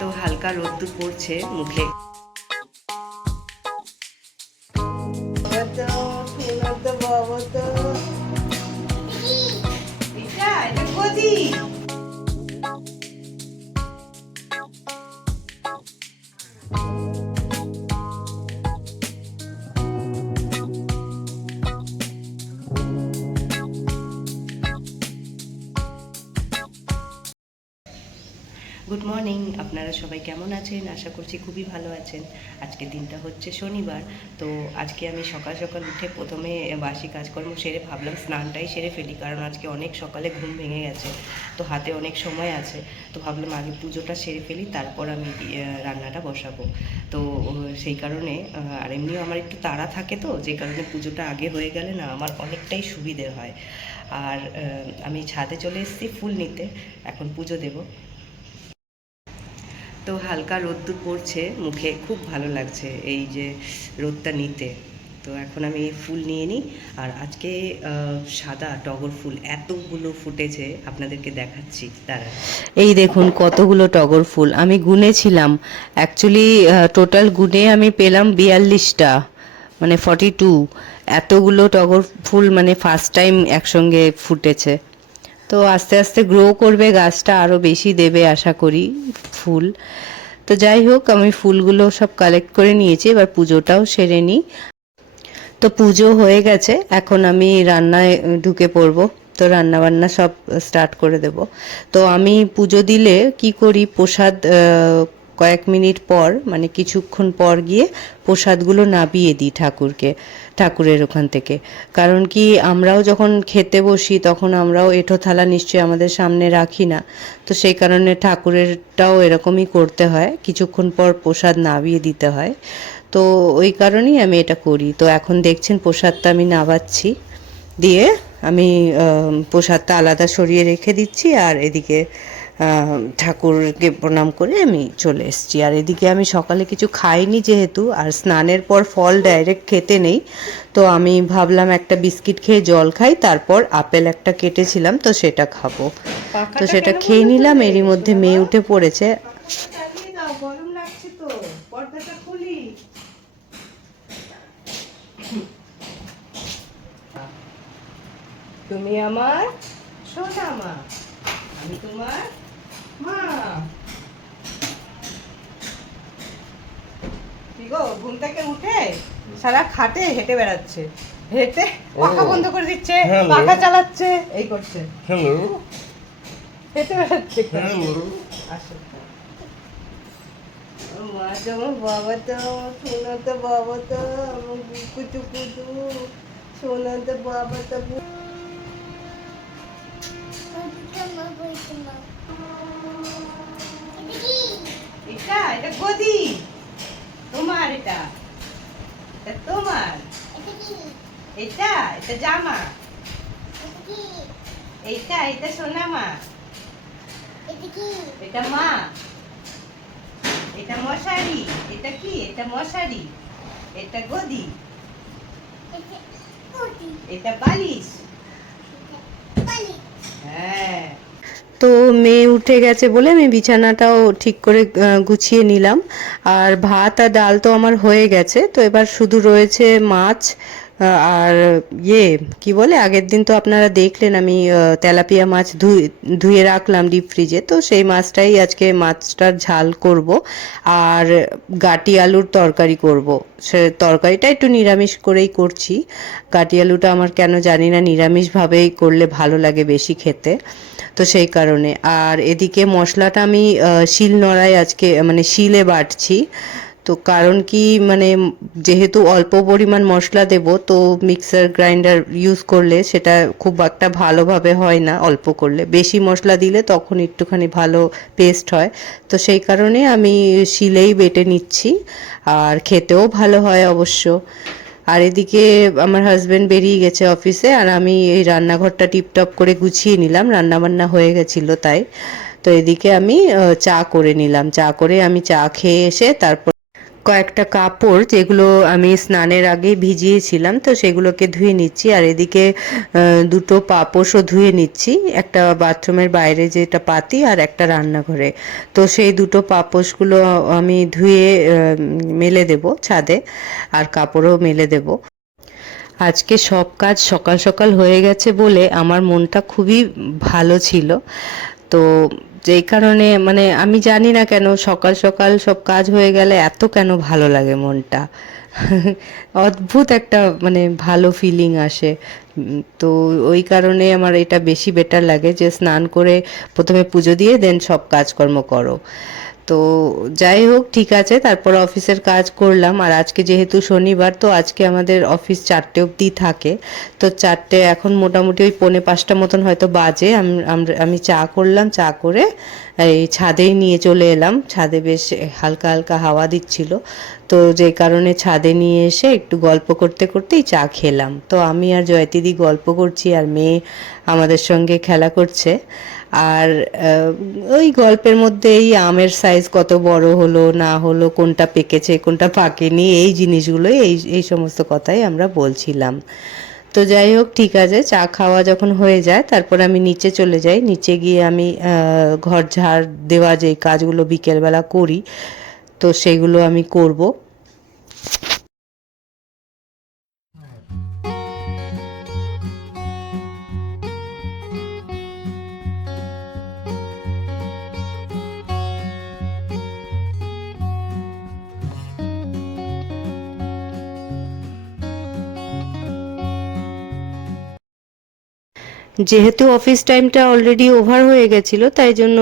তো হালকা রোদ্দুর পড়ছে মুখে। গুড মর্নিং, আপনারা সবাই কেমন আছেন? আশা করছি খুবই ভালো আছেন। আজকের দিনটা হচ্ছে শনিবার। তো আজকে আমি সকাল সকাল উঠে প্রথমে বাসি কাজকর্ম সেরে ভাবলাম স্নানটাই সেরে ফেলি, কারণ আজকে অনেক সকালে ঘুম ভেঙে গেছে, তো হাতে অনেক সময় আছে। তো ভাবলাম আগে পুজোটা সেরে ফেলি, তারপর আমি রান্নাটা বসাবো। তো সেই কারণে আর এমনিও আমার একটু তাড়া থাকে, তো যে কারণে পুজোটা আগে হয়ে গেলে না আমার অনেকটাই সুবিধে হয়। আর আমি ছাদে চলে এসেছি ফুল নিতে, এখন পুজো দেবো। তো হালকা রোদ্দুর পড়ছে মুখে, খুব ভালো লাগছে এই যে রোদটা নিতে। তো এখন আমি ফুল নিয়ে নিই। আর আজকে সাদা টগর ফুল এতগুলো ফুটেছে, আপনাদেরকে দেখাচ্ছি তারা। এই দেখুন কতগুলো টগর ফুল আমি গুনেছিলাম। অ্যাকচুয়ালি টোটাল গুনে আমি পেলাম 42টা, মানে 42। এতগুলো টগর ফুল মানে ফার্স্ট টাইম একসঙ্গে ফুটেছে। তো আস্তে আস্তে গ্রো করবে গাছটা, আরও বেশি দেবে আশা করি ফুল। তো যাই হোক, আমি ফুলগুলো সব কালেক্ট করে নিয়েছি, এবার পুজোটাও সেরে নিই। তো পুজো হয়ে গেছে, এখন আমি রান্নায় ঢুকে পড়বো। তো রান্না বান্না সব স্টার্ট করে দেব। তো আমি পুজো দিলে কি করি, প্রসাদ কয়েক মিনিট পর মানে কিছুক্ষণ পর গিয়ে প্রসাদগুলো নাবিয়ে দিই ঠাকুরের ওখান থেকে। কারণ কি আমরাও যখন খেতে বসি তখন আমরাও এঁঠো থালা নিশ্চয়ই আমাদের সামনে রাখি না। তো সেই কারণে ঠাকুরেরটাও এরকমই করতে হয়, কিছুক্ষণ পর প্রসাদ নাবিয়ে দিতে হয়। তো ওই কারণেই আমি এটা করি। তো এখন দেখছেন প্রসাদটা আমি নাবাচ্ছি, দিয়ে আমি প্রসাদটা আলাদা সরিয়ে রেখে দিচ্ছি, আর এদিকে ঠাকুরকে প্রণাম করে আমি চলে এসেছি। আর এদিকে আমি সকালে কিছু খাইনি যেহেতু, আর স্নানের পর ফল ডাইরেক্ট খেতে নেই, তো আমি ভাবলাম একটা বিস্কিট খেয়ে জল খাই, তারপর আপেল একটা কেটেছিলাম তো সেটা খাবো। তো সেটা খেয়ে নিলাম, এরই মধ্যে মেয়ে উঠে পড়েছে। গরম লাগছে তো, পর্দাটা খুলি। তুমি আমার সোনা মা, আমি তোমার মা। কি গো, ঘুম থেকে উঠে সারা খাটে হেঁটে বেড়াচ্ছে, হেঁটে পাখা বন্ধ করে দিচ্ছে, পাখা চালাচ্ছে, এই করছে। হ্যালো, হেঁটে বেড়াচ্ছে। আসো মা, তোমার বাবা তো শোনা, তো বাবা তো আমার কুচু কুচু শোনা, তো বাবা তো এটা এটা গদি তোমার, এটা তোমার, এটা এটা জামা, এটা এটা সোনা মা, এটা মা, এটা মশারি, এটা কি, এটা মশারি, এটা গদি, এটা বালিশ। হ্যাঁ। তো মেয়ে উঠে গেছে বলে আমি বিছানাটাও ঠিক করে গুছিয়ে নিলাম। আর ভাত আর ডাল তো আমার হয়ে গেছে, তো এবার শুধু রয়েছে মাছ। আর কি বলে, আগের দিন তো আপনারা দেখলেন আমি তেলাপিয়া মাছ ধুয়ে রাখলাম ডিপ ফ্রিজে, তো সেই মাছটাই আজকে মাছটার ঝাল করব। আর গাটি আলুর তরকারি করব। সে তরকারিটা একটু নিরামিষ করেই করছি। গাটি আলুটা আমার কেন জানি না নিরামিষভাবেই করলে ভালো লাগে বেশি খেতে, তো সেই কারণে। আর এদিকে মশলাটা আমি শিলনোড়ায় আজকে মানে শিলে বাটছি। তো কারণ কি মানে যেহেতু অল্প পরিমাণ মশলা দেব, তো মিক্সার গ্রাইন্ডার ইউজ করলে সেটা খুব একটা ভালোভাবে হয় না, অল্প করলে। বেশি মশলা দিলে তখন একটুখানি ভালো পেস্ট হয়। তো সেই কারণে আমি শিলেই বেটে নিচ্ছি, আর খেতেও ভালো হয় অবশ্য। আর এদিকে আমার হাজব্যান্ড বেরিয়ে গেছে অফিসে, আর আমি এই রান্নাঘরটা টিপটপ করে গুছিয়ে নিলাম, রান্নাবান্না হয়ে গেছিলো তাই। তো এদিকে আমি চা করে নিলাম, চা করে আমি চা খেয়ে এসে তারপর কয়েকটা কাপড় যেগুলো আমি স্নানের আগে ভিজিয়েছিলাম, তো সেগুলোকে ধুয়ে নিচ্ছি। আর এদিকে দুটো পাপোশও ধুয়ে নিচ্ছি, একটা বাথরুমের বাইরে যেটা পাতি আর একটা রান্নাঘরে। তো সেই দুটো পাপোশগুলো আমি ধুয়ে মেলে দেব ছাদে, আর কাপড়ও মেলে দেব। আজকে সব কাজ সকাল সকাল হয়ে গেছে বলে আমার মনটা খুবই ভালো ছিল। তো যেই কারণে মানে আমি জানি না কেন সকাল সকাল সব কাজ হয়ে গেলে এত কেন ভালো লাগে মনটা। অদ্ভুত একটা মানে ভালো ফিলিং আসে। তো ওই কারণে আমার এটা বেশি বেটার লাগে যে স্নান করে প্রথমে পুজো দিয়ে দেন সব কাজকর্ম করো। তো যাই হোক, ঠিক আছে, তারপর অফিসের কাজ করলাম। আর আজকে যেহেতু শনিবার, তো আজকে আমাদের অফিস 4টে অবধি থাকে। তো 4টে, এখন মোটামুটি ওই 4:45 মতন হয়তো বাজে। আমি চা করলাম, চা করে এই ছাদেই নিয়ে চলে এলাম। ছাদে বেশ হালকা হালকা হাওয়া দিচ্ছিল, তো যে কারণে ছাদে নিয়ে এসে একটু গল্প করতে করতেই চা খেলাম। তো আমি আর জয়তিদি গল্প করছি, আর মেয়ে আমাদের সঙ্গে খেলা করছে। আর ওই গল্পের মধ্যে এই আমের সাইজ কত বড় হলো না হলো, কোনটা পেকেছে কোনটা পাকেনি, এই জিনিসগুলোই এই সমস্ত কথাই আমরা বলছিলাম। তো যাই হোক, ঠিক আছে, চা খাওয়া যখন হয়ে যায় তারপর আমি নিচে চলে যাই। নিচে গিয়ে আমি ঘর ঝাড় দেওয়া যে কাজগুলো বিকেলবেলা করি, তো সেগুলো আমি করব। যেহেতু অফিস টাইমটা অলরেডি ওভার হয়ে গেছিলো, তাই জন্য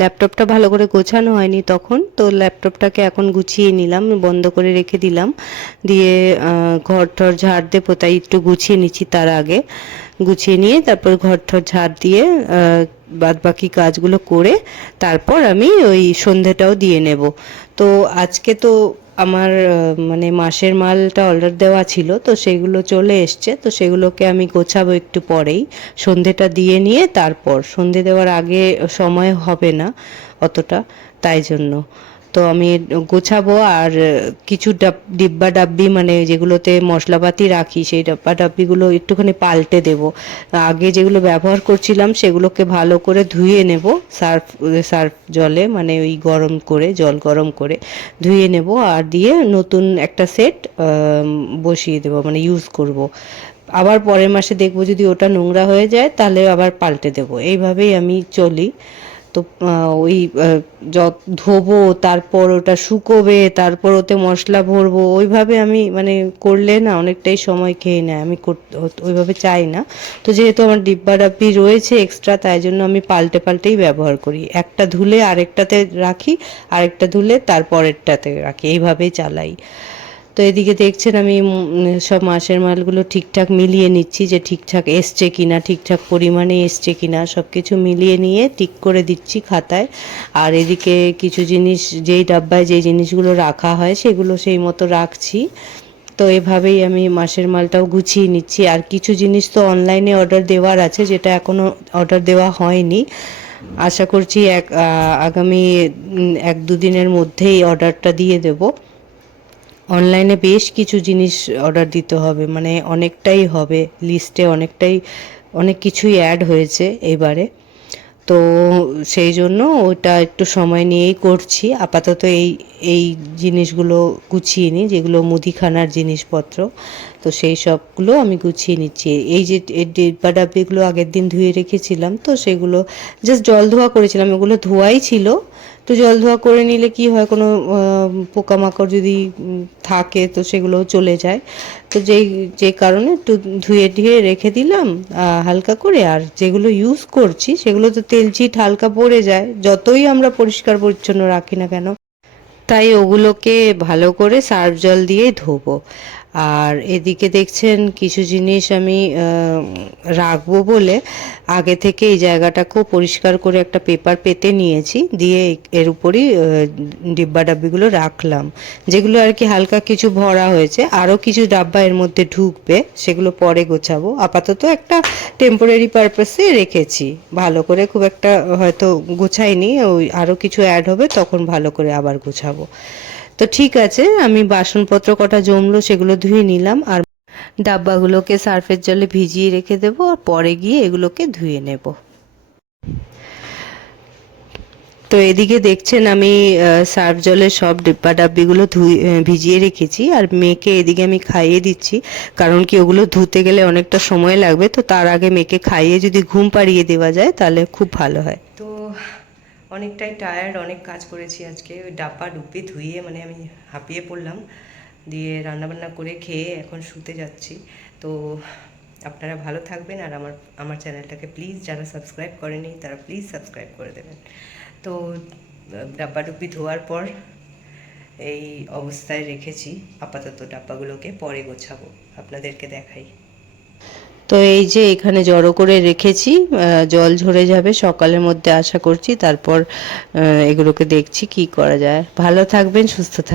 ল্যাপটপটা ভালো করে গোছানো হয়নি তখন। তো ল্যাপটপটাকে এখন গুছিয়ে নিলাম, বন্ধ করে রেখে দিলাম। দিয়ে ঘর টর ঝাড় দেবো, তাই একটু গুছিয়ে নিচ্ছি। তার আগে গুছিয়ে নিয়ে তারপর ঘর টর ঝাড় দিয়ে বাদ বাকি কাজগুলো করে তারপর আমি ওই সন্ধেটাও দিয়ে নেব। তো আজকে তো আমার মানে মাসের মালটা অর্ডার দেওয়া ছিল, তো সেগুলো চলে এসছে। তো সেগুলোকে আমি গোছাবো একটু পরেই, সন্ধেটা দিয়ে নিয়ে। তারপর সন্ধে দেওয়ার আগে সময় হবে না অতটা, তাই জন্য তো আমি গোছাবো। আর কিছু ডিব্বা ডাব্বি মানে যেগুলোতে মশলাপাতি রাখি, সেই ডাব্বা ডাব্বিগুলো একটুখানি পাল্টে দেব। আগে যেগুলো ব্যবহার করছিলাম সেগুলোকে ভালো করে ধুয়ে নেব, সার্ফ সার্ফ জলে, মানে ওই গরম করে, জল গরম করে ধুয়ে নেব। আর দিয়ে নতুন একটা সেট বসিয়ে দেবো, মানে ইউজ করব। আবার পরের মাসে দেখব যদি ওটা নোংরা হয়ে যায় তাহলে আবার পাল্টে দেব। এইভাবেই আমি চলি। তো ওই ধোবো, তারপর ওটা শুকোবে, তারপর ওতে মশলা ভরবো, ওইভাবে আমি মানে করলে না অনেকটাই সময় খেয়ে নেয়, আমি ওইভাবে চাই না। তো যেহেতু আমার ডিব্বা ডাব্বি রয়েছে এক্সট্রা, তাই জন্য আমি পাল্টে পাল্টেই ব্যবহার করি। একটা ধুলে আরেকটাতে রাখি, আরেকটা ধুলে তারপরেরটাতে রাখি, এইভাবেই চালাই। তো এদিকে দেখছেন আমি সব মাসের মালগুলো ঠিকঠাক মিলিয়ে নিচ্ছি, যে ঠিকঠাক এসছে কিনা, ঠিকঠাক পরিমাণে এসছে কিনা, সব কিছু মিলিয়ে নিয়ে টিক করে দিচ্ছি খাতায়। আর এদিকে কিছু জিনিস, যেই ডাব্বায় যেই জিনিসগুলো রাখা হয় সেগুলো সেই মতো রাখছি। তো এভাবেই আমি মাসের মালটাও গুছিয়ে নিচ্ছি। আর কিছু জিনিস তো অনলাইনে অর্ডার দেওয়ার আছে, যেটা এখনও অর্ডার দেওয়া হয়নি। আশা করছি আগামী 1-2 দিনের মধ্যেই অর্ডারটা দিয়ে দেবো। অনলাইনে বেশ কিছু জিনিস অর্ডার দিতে হবে, মানে অনেকটাই হবে, লিস্টে অনেক কিছুই অ্যাড হয়েছে এবারে। তো সেই জন্য ওটা একটু সময় নিয়েই করছি। আপাতত এই এই জিনিসগুলো গুছিয়ে নিই, যেগুলো মুদিখানার জিনিসপত্র, তো সেই সবগুলো আমি গুছিয়ে নিচ্ছি। এই যে ডিব্বা ডাব্বিগুলো আগের দিন ধুয়ে রেখেছিলাম, তো সেগুলো জাস্ট জল ধোয়া করেছিলাম, এগুলো ধোয়াই ছিল। তো জল ধোয়া করে নিলে কি হয়, কোনো পোকামাকড় যদি থাকে তো সেগুলোও চলে যায়। তো যে কারণে একটু ধুয়ে ধুয়ে রেখে দিলাম হালকা করে। আর যেগুলো ইউজ করছি সেগুলো তো তেলচিট হালকা পড়ে যায়, যতই আমরা পরিষ্কার পরিচ্ছন্ন রাখি না কেন। তাই ওগুলোকে ভালো করে সার্ফ জল দিয়ে ধোবো। আর এদিকে দেখছেন কিছু জিনিস আমি রাখবো বলে আগে থেকে এই জায়গাটাকেও পরিষ্কার করে একটা পেপার পেতে নিয়েছি, দিয়ে এর উপরই ডিব্বা ডাব্বিগুলো রাখলাম, যেগুলো আর কি হালকা কিছু ভরা হয়েছে। আরও কিছু ডাব্বা এর মধ্যে ঢুকবে, সেগুলো পরে গোছাবো। আপাতত একটা টেম্পোরারি পারপাসে রেখেছি, ভালো করে খুব একটা হয়তো গোছাইনি, ওই আরও কিছু অ্যাড হবে তখন ভালো করে আবার গোছাবো। তো ঠিক আছে, আমি বাসনপত্র কটা জমলো সেগুলো ধুয়ে নিলাম, আর ডাব্বাগুলোকে সার্ফের জলে ভিজিয়ে রেখে দেবো, আর পরে গিয়ে এগুলোকে ধুয়ে নেব। তো এদিকে দেখছেন আমি সার্ফ জলে সব ডিব্বা ডাব্বিগুলো ভিজিয়ে রেখেছি, আর মেয়েকে এদিকে আমি খাইয়ে দিচ্ছি, কারণ কি ওগুলো ধুতে গেলে অনেকটা সময় লাগবে, তো তার আগে মেয়েকে খাইয়ে যদি ঘুম পাড়িয়ে দেওয়া যায় তাহলে খুব ভালো হয়। তো অনেকটাই টায়ার্ড, অনেক কাজ করেছি আজকে, ওই ডাব্বা ডুব্বি ধুয়ে মানে আমি হাঁপিয়ে পড়লাম, দিয়ে রান্নাবান্না করে খেয়ে এখন শুতে যাচ্ছি। তো আপনারা ভালো থাকবেন, আর আমার চ্যানেলটাকে প্লিজ যারা সাবস্ক্রাইব করেনি তারা প্লিজ সাবস্ক্রাইব করে দেবেন। তো ডাব্বা ডুব্বি ধোয়ার পর এই অবস্থায় রেখেছি আপাতত, ডাব্বাগুলোকে পরে গোছাবো, আপনাদেরকে দেখাই। তো এই যে এখানে জড়ো করে রেখেছি, জল ঝরে যাবে সকালের মধ্যে আশা করছি, তারপর এগুলোকে দেখছি কি করা যায়। ভালো থাকবেন, সুস্থ থাকবেন।